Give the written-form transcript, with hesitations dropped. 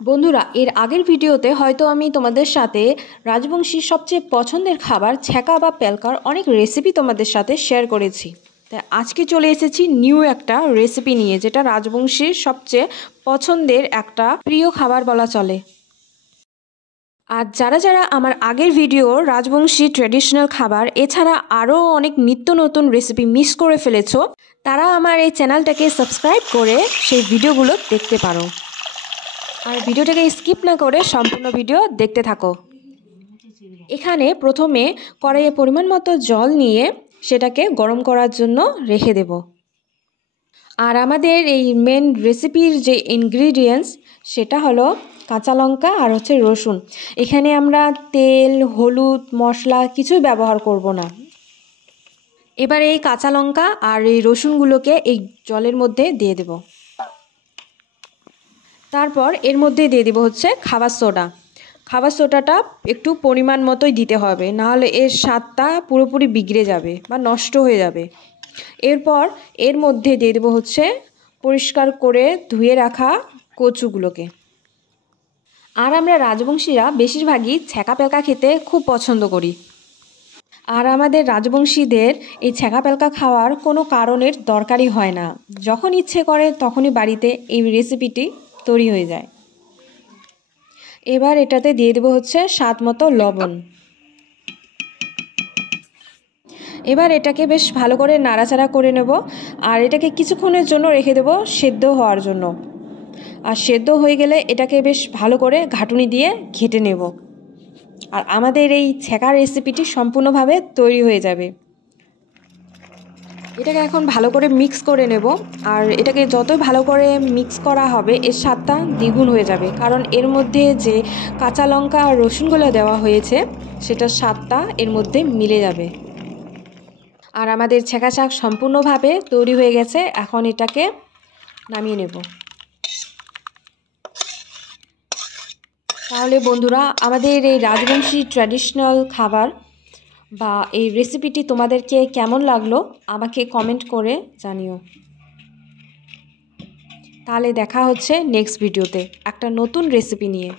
বন্ধুরা, এর আগের ভিডিওতে হয়তো আমি তোমাদের সাথে রাজবংশীর সবচেয়ে পছন্দের খাবার ছ্যাঁকা বা পেলকার অনেক রেসিপি তোমাদের সাথে শেয়ার করেছি। তাই আজকে চলে এসেছি নিউ একটা রেসিপি নিয়ে, যেটা রাজবংশীর সবচেয়ে পছন্দের একটা প্রিয় খাবার বলা চলে। আর যারা যারা আমার আগের ভিডিও রাজবংশী ট্র্যাডিশনাল খাবার এছাড়া আরও অনেক নিত্য নতুন রেসিপি মিস করে ফেলেছো, তারা আমার এই চ্যানেলটাকে সাবস্ক্রাইব করে সেই ভিডিওগুলো দেখতে পারো। আর ভিডিওটাকে স্কিপ না করে সম্পূর্ণ ভিডিও দেখতে থাকো। এখানে প্রথমে কড়াইয়ে পরিমাণ মতো জল নিয়ে সেটাকে গরম করার জন্য রেখে দেব। আর আমাদের এই মেন রেসিপির যে ইনগ্রিডিয়েন্টস সেটা হলো কাঁচা লঙ্কা আর রসুন। এখানে আমরা তেল, হলুদ, মশলা কিছুই ব্যবহার করব না। এবার এই কাঁচা লঙ্কা আর এই রসুনগুলোকে এই জলের মধ্যে দিয়ে দেব। তারপর এর মধ্যে দিয়ে দেব খাবার সোডা। খাবার সোডাটা একটু পরিমাণ মতোই দিতে হবে, নাহলে এর স্বাদটা পুরোপুরি বিগড়ে যাবে বা নষ্ট হয়ে যাবে। এরপর এর মধ্যে দিয়ে দেব পরিষ্কার করে ধুয়ে রাখা কচুগুলোকে। আর আমরা রাজবংশীরা বেশিরভাগই ছ্যাঁকা পেলকা খেতে খুব পছন্দ করি। আর আমাদের রাজবংশীদের এই ছ্যাঁকা পেলকা খাওয়ার কোনো কারণের দরকারই হয় না, যখন ইচ্ছে করে তখনই বাড়িতে এই রেসিপিটি তৈরি হয়ে যায়। এবার এটাতে দিয়ে দেব স্বাদ মতো লবণ। এবার এটাকে বেশ ভালো করে নাড়াচাড়া করে নেব। আর এটাকে কিছুক্ষণের জন্য রেখে দেব সেদ্ধ হওয়ার জন্য। আর সেদ্ধ হয়ে গেলে এটাকে বেশ ভালো করে ঘাটুনি দিয়ে ঘেঁটে নেব। আর আমাদের এই ছ্যাঁকা রেসিপিটি সম্পূর্ণভাবে তৈরি হয়ে যাবে। এটাকে এখন ভালো করে মিক্স করে নেব। আর এটাকে যতই ভালো করে মিক্স করা হবে এর স্বাদটা দ্বিগুণ হয়ে যাবে, কারণ এর মধ্যে যে কাঁচা লঙ্কা আর রসুনগুলো দেওয়া হয়েছে সেটার স্বাদটা এর মধ্যে মিলে যাবে। আর আমাদের ছ্যাঁকা শাক সম্পূর্ণভাবে তৈরি হয়ে গেছে। এখন এটাকে নামিয়ে নেব। তাহলে বন্ধুরা, আমাদের এই রাজবংশী ট্র্যাডিশনাল খাবার বা এই রেসিপিটি তোমাদেরকে কেমন লাগলো আমাকে কমেন্ট করে জানিও। তাহলে দেখা হচ্ছে নেক্সট ভিডিওতে একটা নতুন রেসিপি নিয়ে।